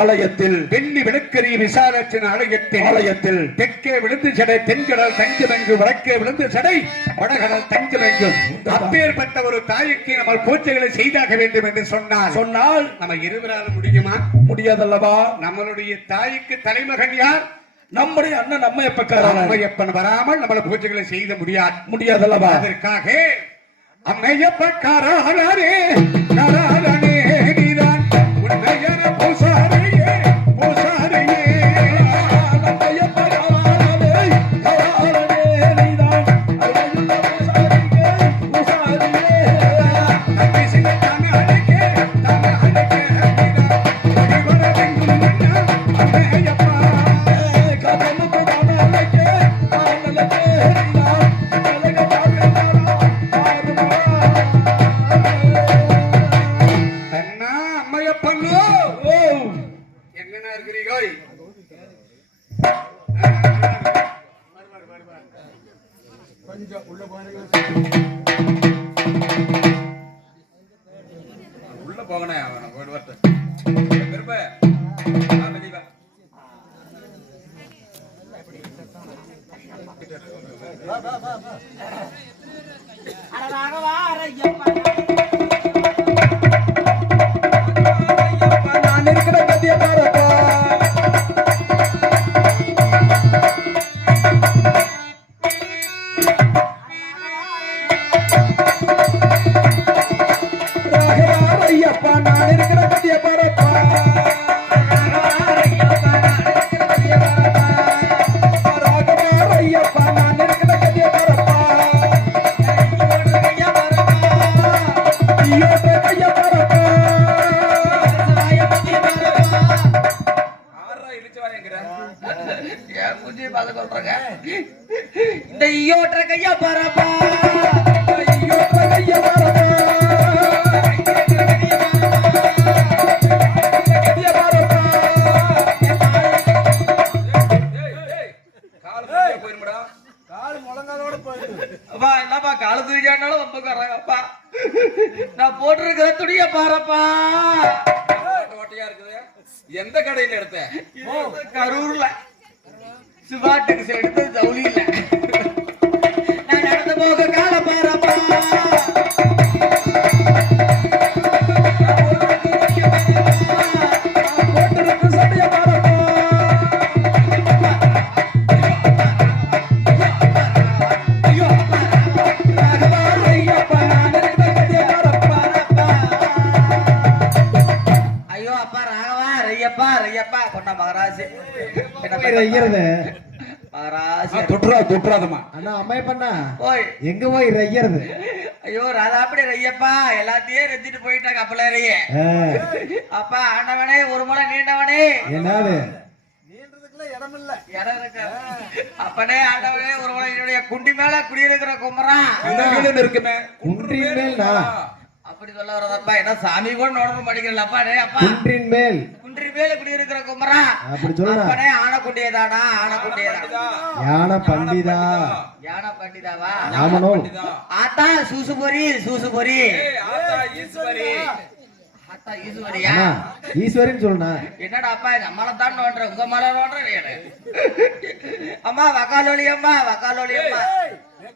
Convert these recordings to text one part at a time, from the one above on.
ஆலயத்தில் வெள்ளி விளக்கரிய விசாலத்தின் ஆலயத்தில் தெற்கே விழுந்து சடை தென்கடல் தஞ்சமெங்கு வடக்கே விழுந்து சடை வடகடல் தஞ்சமெங்கும் அப்பேற்பட்ட ஒரு தாய்க்கு நம்ம பூஜைகளை செய்தாக வேண்டும் என்று சொன்னால் நம்ம இருவரால் முடியுமா? முடியாதல்லவா? நம்மளுடைய தாய்க்கு தலைமகன் யார்? நம்முடைய அண்ணன் அம்மையப்பன் வராமல் நம்மள பூஜைகளை செய்த முடியாதல்லவா? அதற்காக அம்மையப்பக்காரே நீதான் உண்மையான உள்ள போகணே நான் இருக்கிற கத்திய பாருப்பா. இந்த ஈயோட்ட கையா பாராப்பா, ஈயோட்ட கையா பாராப்பா, கால் முழங்காலோட போயிடுது. அப்பா என்னப்பா காலு தூக்கியானாலும் வம்புக்காரப்பா. நான் போட்டிருக்கிற துணிய பாரப்பா, ஓட்டையா இருக்குது. எந்த கடையில எடுத்த? கரூர்ல சிவாட்டுக்கு எடுத்தது ஜவுளி இல்ல. நான் நடந்து போக கால பாரப்பா, எங்க போய் ரய்யறது? ஐயோ ராதாப்படி ரய்யப்பா எல்லாத்தையும் ரெத்திட்டு போயிட்டாங்க அப்பளையே. அப்பா ஆண்டவனே ஒரு முறை நீண்டவனே, என்னது நீண்டதுக்குள்ள இடம் இல்ல, இடம் இருக்கு. அப்பனே ஆண்டவனே ஒரு முறை என்னுடைய குண்டி மேல குடியிருக்கிற குமரா இருக்குமே, குன்றின் மேல் அப்படி சொல்ல வரதப்பா. என்ன சாமி கூட நோடணும் படிக்கல அப்பா. குன்றின் மேல் குடியிருக்கிற குமரா அப்படி சொல்லுங்க. ஆனக்குண்டியதானா? ஆனக்குண்டியதா யான பண்டிதா, யான பண்டிதாவா? ஆமனோ. ஆத்தா சூசுபொரி, சூசுபொரி, ஆத்தா ஈஸ்வரி, ஆத்தா ஈஸ்வரியா? ஈஸ்வரின்னு சொல்லுனா என்னடா அப்பா? நம்மள தான் நோண்ற, உங்க மேல நோண்ற. அம்மா வக்காலோலி அம்மா, வக்காலோலி அம்மா,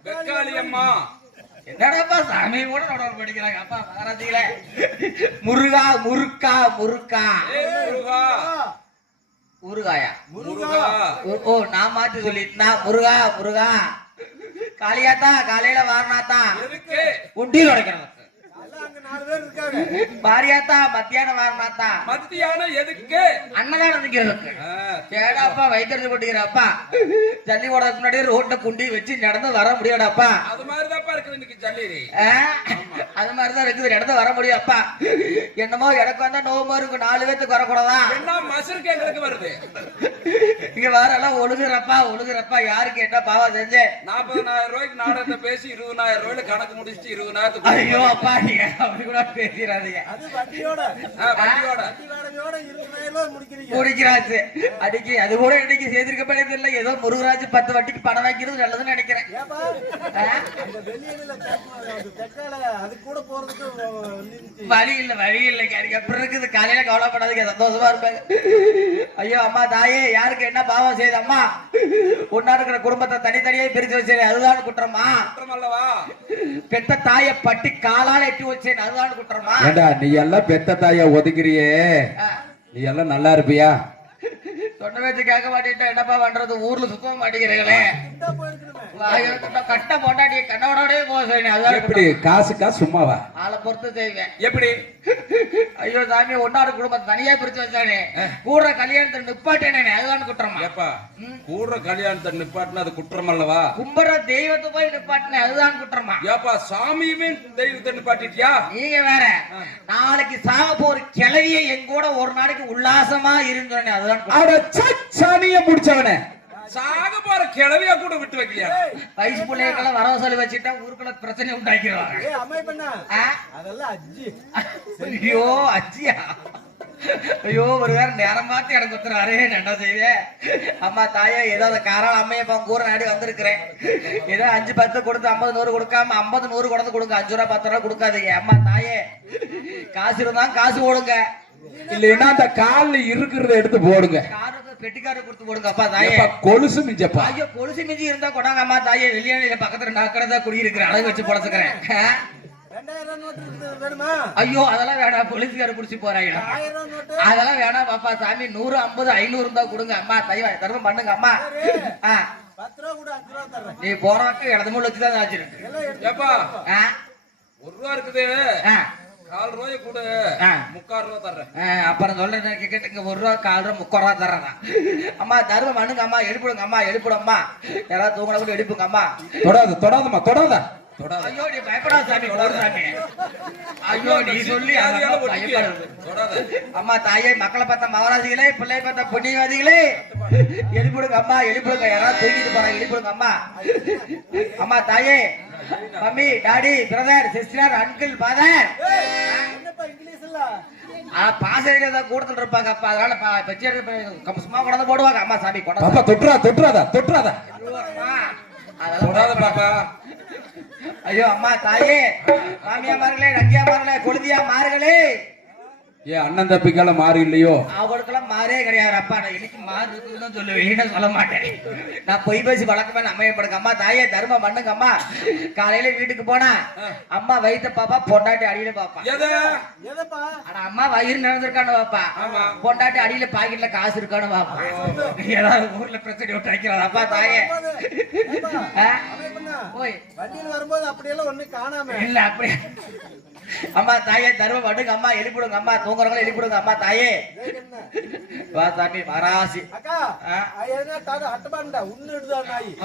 வெக்காளி அம்மா. என்னடாப்பா சாமி கூட நோட படிக்கிறாங்க அப்பா. மகாராஜிகளே முருகா, முருக்கா, முருக்கா, முருகா, முருகாயா, முருகா. ஓ நான் மாத்தி சொல்லிட்டா. முருகா, முருகா. காளியாத்தா காலையில வாரணாத்தா உண்டியில் உடைக்கிறேன். மாரியாத்தா மத்தியானம் வரமாத்தா மத்தியானம் எதுக்கு அன்னதானம் திங்கிறதுக்கு கேடாப்பா வைத்தியத்தை கொட்டிக்கிறப்பா ஜல்லி ஓடதுக்கு முன்னாடி ரோட்ல குண்டி வச்சு நடந்து வர முடியாடாப்பா அது மாதிரிதான்ப்பா இருக்குது இன்னைக்கு ஜல்லி அது மாதிரிதான் இருக்குது நடந்து வர முடியும் அப்பா என்னமோ எனக்கு வந்தா நோம்பு இருக்கு 4 பேத்துக்கு வரக்கூடாதா என்ன மசருக்கு எங்களுக்கு வருது இங்க வரலாம் ஒழுகுறப்பா யாரு கேட்டா பாவா செஞ்சேன் 40,000 ரூபாய்க்கு நாடகத்தை பேசி 20,000 ரூபாயில கணக்கு முடிச்சுட்டு 20,000 ஐயோ அப்பா நீங்க அப்படி கூட பேசிடாதீங்க முடிக்கிறாச்சு அடிக்கி அது கூட இன்னைக்கு செய்திருக்கப்பட்டது இல்லை ஏதோ முருகராஜ் 10 வட்டிக்கு பணம் வாங்கிறது நல்லதுன்னு நினைக்கிறேன் வழி இல்ல எப்படி இருக்குது காலையில கவலைப்படாதீங்க சந்தோஷமா இருப்பாங்க ஐயோ அம்மா தாயே யாருக்கு என்ன பாவம் செய்யுது அம்மா ஒன்னா இருக்கிற குடும்பத்தை தனித்தனியே பிரிச்சு வச்சேன் அதுதான் குற்றமா அல்லவா பெத்த தாயை பட்டி காலால எட்டி வச்சேன் அதுதான் குற்றமா நீ எல்லாம் பெத்த தாய ஒதுக்குறியே நீ எல்லாம் நல்லா இருப்பியா சொன்ன பேச்சு கேட்க மாட்டேன் என்னப்பா பண்றது ஊர்ல சுத்தம் மாட்டேங்கிறீங்களே கட்ட போட்டாடி கண்ணோடே போக எப்படி காசு சும்மாவா ஆளை பொறுத்து செய்வேன் எப்படி ஐயோ சாமி ஒன்னாடு குடும்பத்தை தனியா பிரிச்சு வச்சானே கூட கல்யாணத்தை நிப்பாட்டேனே அதுதான் குற்றமா ஏப்பா கூட கல்யாணத்தை நிப்பாட்டினா அது குற்றம் அல்லவா கும்பர தெய்வத்தை போய் நிப்பாட்டினேன் அதுதான் குற்றமா ஏப்பா சாமியுமே தெய்வத்தை நிப்பாட்டிட்டியா நீங்க வேற நாளைக்கு சாக போற கிளவிய என் கூட ஒரு நாளைக்கு உல்லாசமா இருந்தோனே அதுதான் சாமிய முடிச்சவனே சாக போற கிளவியா கூட விட்டு வைக்கலையா வயசு பிள்ளைகளை வரவு சொல்லி வச்சுட்டா ஊருக்குள்ள பிரச்சனை உண்டாக்கிடுவாங்க ஐயோ அஜியா ஐயோ ஒரு வேற நேரம் பார்த்து எனக்கு குத்துறாரு என்ன செய்வேன் அம்மா தாயே ஏதோ காரால் அம்மையை கூற நாடி வந்திருக்கிறேன் ஏதோ 5-10 கொடுத்து 50-100 கொடுக்காம 50-100 கொண்டு கொடுங்க 5 ரூபா 10 ரூபா கொடுக்காதீங்க அம்மா தாயே காசு இருந்தா காசு போடுங்க இல்லைன்னா அந்த கால்ல இருக்கிறத எடுத்து போடுங்க பெட்டிக்கார கொடுத்து போடுங்க அப்பா தாயே கொலுசு மிஞ்சப்பா ஐயோ கொலுசு மிஞ்சி இருந்தா கொண்டாங்க அம்மா தாயே வெளியானில பக்கத்துல நாக்கறதா குடியிருக்கிறேன் அழகு வச்சு பொழச்சுக்கிறேன் ஐயோ அதெல்லாம் வேணாம் போலீஸ்கார புடிச்சு போறாங்க அதெல்லாம் வேணாம் பாப்பா சாமி 100 50 500 இருந்தா கொடுங்க அம்மா தாய் தர்மம் பண்ணுங்க அம்மா நீ போறவக்கு இடது மூணு வச்சுதான் ஆச்சிருக்கு ஏப்பா 1 ரூபா இருக்குது 4 ரூபாய் கூட 3/4 ரூபா தர்றேன் அப்புறம் சொல்றேன் கேட்டுங்க 1 ரூபா 4 ரூபா 3/4 ரூபா தர்றேன் அம்மா தர்மம் பண்ணுங்க அம்மா எழுப்பிடுங்கம்மா யாராவது தூங்கின கூட எழுப்புங்க அம்மா தொடாதம்மா தொடாத ஐயோ நீ பயப்படாத சாமி சாமி ஐயோ நீ சொல்லி அம்மா தாயே மக்களை பார்த்த மகராஜிகளே பிள்ளை பார்த்த புண்ணியவாதிகளே எழுப்பிடுங்க யாராவது தூக்கிட்டு போறாங்க எழுப்பிடுங்க அம்மா அம்மா தாயே mummy daddy brother sister uncle father பாசையில தான் கூடத்துல இருப்பாங்க அப்பா அதனால சும்மா கொண்டாந்து போடுவாங்க அம்மா சாமி கொண்டாந்து தொட்டுறாத அதெல்லாம் பாப்பா ஐயோ அம்மா தாயே மாமியாமார்களே நங்கியாமார்களே கொழுதியா மாறுகளே ஏன் அண்ணன் தப்பிக்கால மாறு இல்லையோ அவங்களுக்கெல்லாம் மாறே கிடையாது அப்பா நான் இன்னைக்கு மாறு இருக்குன்னு சொல்லுவேன் சொல்ல மாட்டேன் நான் பொய் பேசி வழக்கமே அமையப்படுங்க அம்மா தாயே தர்மம் பண்ணுங்க அம்மா காலையில வீட்டுக்கு போனா அம்மா வயிற்ற பாப்பா பொண்டாட்டி அடியில பாப்பா ஆனா அம்மா வயிறு நடந்திருக்கானு பாப்பா பொண்டாட்டி அடியில பாக்கெட்ல காசு இருக்கானு பாப்பா ஏதாவது ஊர்ல பிரச்சனை விட்டு வைக்கிறான் அப்பா தாயே போய் வண்டியில் வரும்போது அப்படியெல்லாம் ஒண்ணு காணாம இல்ல அப்படியே அம்மா தாயே தர்மம் பண்ணுங்க அம்மா எழுப்பிடுங்க அம்மா தூங்குறவங்களை எழுப்பிடுங்க அம்மா தாயே வா சாமி மராசி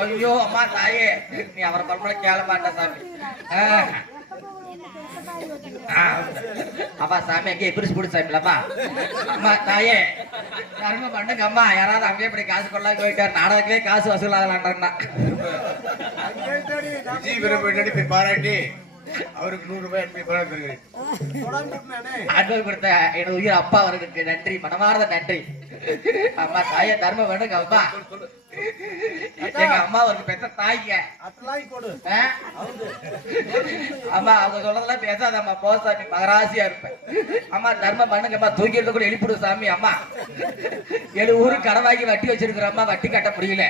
ஐயோ அம்மா தாயே நீ அவரை பரம்பரை கேள மாட்ட சாமி அப்பா சாமி அங்கே பிரிச்சு பிடிச்ச சாமிலப்பா அம்மா தாயே தர்மம் பண்ணுங்க அம்மா யாராவது அங்கேயே இப்படி காசு கொள்ளா போயிட்டாரு நாடகத்திலே காசு வசூலாகலான்டா பாராட்டி அவருக்கு 100 ரூபாய் கொடுத்த எனது உயிர் அப்பா அவர்களுக்கு நன்றி மனமார்ந்த நன்றி அம்மா தாய தர்மம் வேணுங்க அம்மா எங்க அம்மா அவருக்கு பெத்த தாய்ங்க அம்மா அவங்க சொல்றதெல்லாம் பேசாதம்மா போ சாமி மகராசியா இருப்பேன் அம்மா தர்மம் பண்ணுங்க அம்மா தூக்கிட்டு கூட எழுப்பிடு சாமி அம்மா 7 ஊருக்கு கடன் வாங்கி வட்டி வச்சிருக்கிற அம்மா வட்டி கட்ட முடியல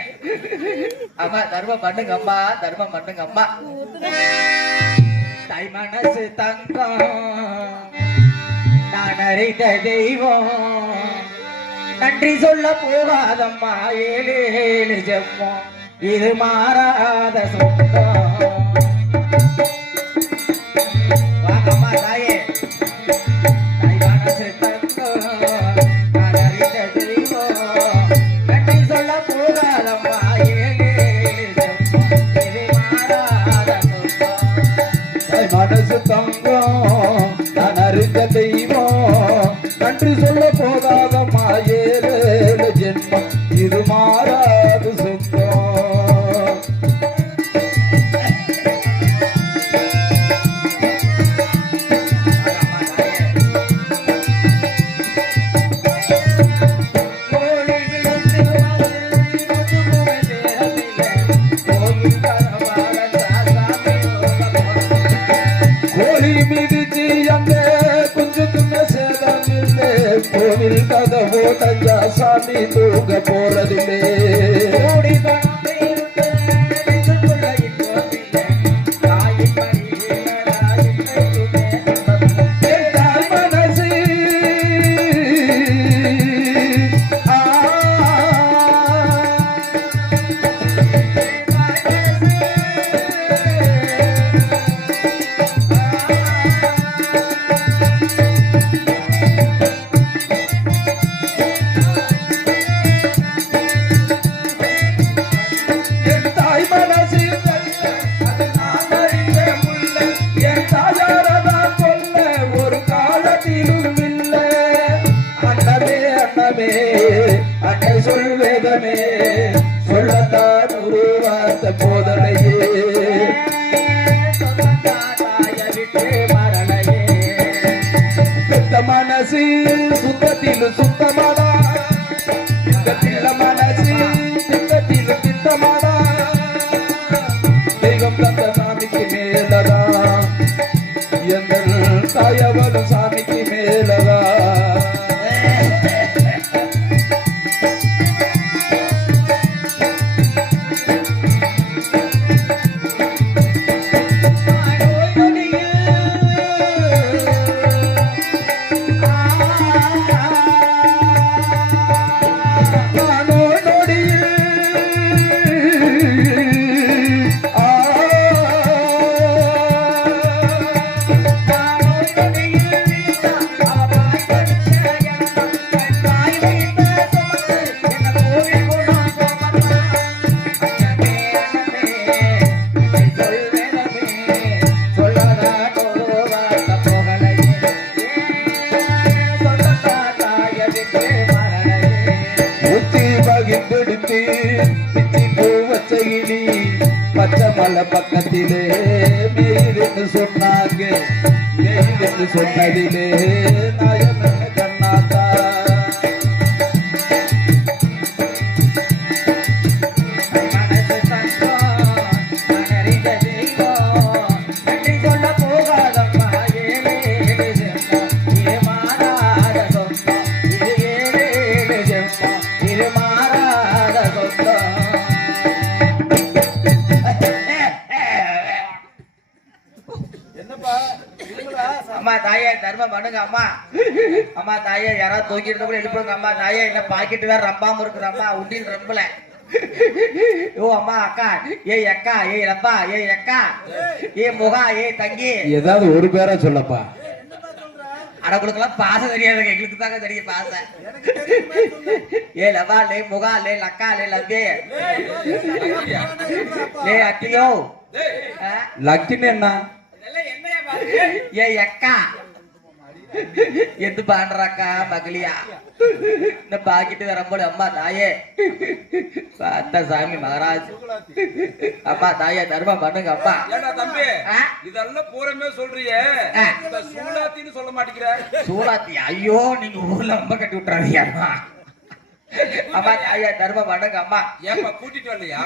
அம்மா தர்மம் பண்ணுங்க அம்மா தர்மம் பண்ணுங்க அம்மா தாய் மனசு தங்கம் நான் அறிந்த தெய்வம் நன்றி சொல்ல போகாதம்மா 7 ஜென்மம் இது மாறாத சொந்தம் வாங்கம்மா தாயே மனசு தங்கம் நான் அறிந்த தெய்வம் நன்றி சொல்ல போதாதம்மா ஏழு ஜென்மம் இது மாறாது சொந்தம் கோழி மிதிச்சு அந்த குஞ்சுக்குள்ள சேதமில்லை கோவில் கதை போட்டா சாமி தூங்க போறதில்லை மனசு அன்னை சொல்வேதமே சொல்லத்தான் உருவாத்த போதனையே பெத்த மனசு சுத்தத்திலும் சுத்தமாடா இந்த பிள்ளை மனசு திட்டத்திலும் திட்டமாடா தெய்வம் தந்த சாமிக்கு மேலதா எங்கள் தாயவனும் சாமிக்கு மேலதா பச்சை மலை பக்கத்திலே மேயிருந்து சொன்னாங்க மேயிருந்து சொன்னதிலே நாயம் கண்ணாத்தா அம்மா தாயே தர்மம் பண்ணுங்க அம்மா அம்மா தாயே யாராவது தூக்கிட்டு கூட எழுப்புங்க அம்மா தாயே என்ன பாக்கெட் வேற ரம்பாம இருக்குது அம்மா உண்டியில் ரம்பல ஓ அம்மா அக்கா ஏய் அக்கா ஏய் ரப்பா ஏய் அக்கா ஏய் முகா ஏய் தங்கி ஏதாவது ஒரு பேரா சொல்லப்பா அடகுளுக்கெல்லாம் பாசம் தெரியாது எங்களுக்கு தாங்க தெரியும் பாசம் ஏ லவா லே முகா லே லக்கா லே லவ்வே லே அத்தியோ லக்கின்னு என்ன ஏ அக்கா எது பாடுறாக்கா மகளியா இந்த பாக்கிட்டு வரும்போது அம்மா தாயே பார்த்த சாமி மகாராஜ் அம்மா தாயே தர்மம் பண்ணுங்க அப்பா ஏண்டா தம்பி இதெல்லாம் பூரமே சொல்றியே இந்த சூலாத்தின்னு சொல்ல மாட்டேங்கிற சூலாத்தி ஐயோ நீங்க ஊர்ல ரொம்ப கட்டி விட்டுறாதீங்க அம்மா தாயே தர்மம் பண்ணுங்க அம்மா ஏப்பா கூட்டிட்டு வரலையா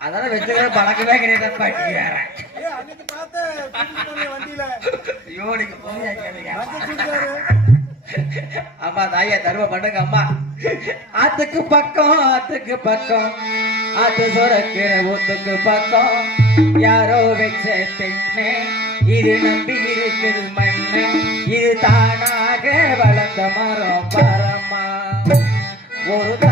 அதெல்லாம் வச்சுக்கிற பழக்கமே கிடையாதுப்பா வேற ஐயோ நீங்க அம்மா தாயே தர்மம் பண்ணுங்க அம்மா ஆத்துக்கு பக்கம் ஆத்து சுரக்கிற ஊத்துக்கு பக்கம் யாரோ வச்ச தென்னை இது நம்பி இருக்குது மண்ணு இது தானாக வளர்ந்த மரம் பரமா ஒரு